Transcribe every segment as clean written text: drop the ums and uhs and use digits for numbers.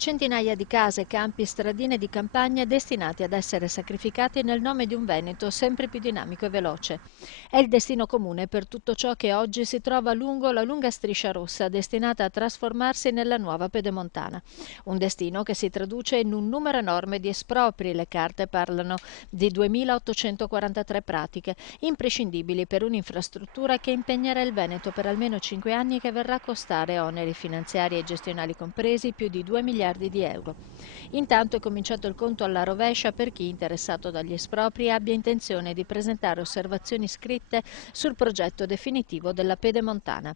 Centinaia di case, campi, stradine di campagna destinati ad essere sacrificati nel nome di un Veneto sempre più dinamico e veloce. È il destino comune per tutto ciò che oggi si trova lungo la lunga striscia rossa destinata a trasformarsi nella nuova Pedemontana. Un destino che si traduce in un numero enorme di espropri. Le carte parlano di 2.843 pratiche, imprescindibili per un'infrastruttura che impegnerà il Veneto per almeno 5 anni e che verrà a costare, oneri finanziari e gestionali compresi, più di 2 miliardi di euro. Intanto è cominciato il conto alla rovescia per chi, interessato dagli espropri, abbia intenzione di presentare osservazioni scritte sul progetto definitivo della Pedemontana.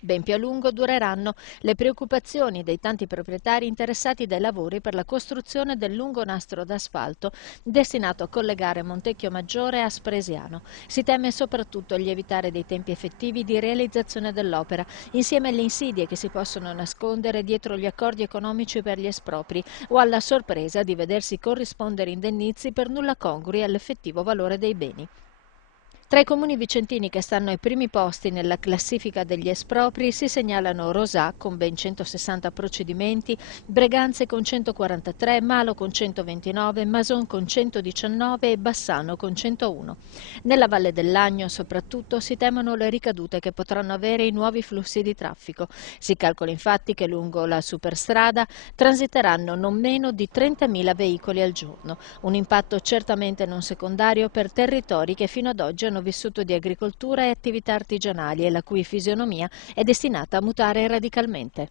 Ben più a lungo dureranno le preoccupazioni dei tanti proprietari interessati dai lavori per la costruzione del lungo nastro d'asfalto destinato a collegare Montecchio Maggiore a Spresiano. Si teme soprattutto il lievitare dei tempi effettivi di realizzazione dell'opera, insieme alle insidie che si possono nascondere dietro gli accordi economici per gli espropri o alla sorpresa di vedersi corrispondere indennizzi per nulla congrui all'effettivo valore dei beni. Tra i comuni vicentini che stanno ai primi posti nella classifica degli espropri si segnalano Rosà con ben 160 procedimenti, Breganze con 143, Malo con 129, Mason con 119 e Bassano con 101. Nella Valle dell'Agno soprattutto si temono le ricadute che potranno avere i nuovi flussi di traffico. Si calcola infatti che lungo la superstrada transiteranno non meno di 30.000 veicoli al giorno, un impatto certamente non secondario per territori che fino ad oggi hanno vissuto di agricoltura e attività artigianali e la cui fisionomia è destinata a mutare radicalmente.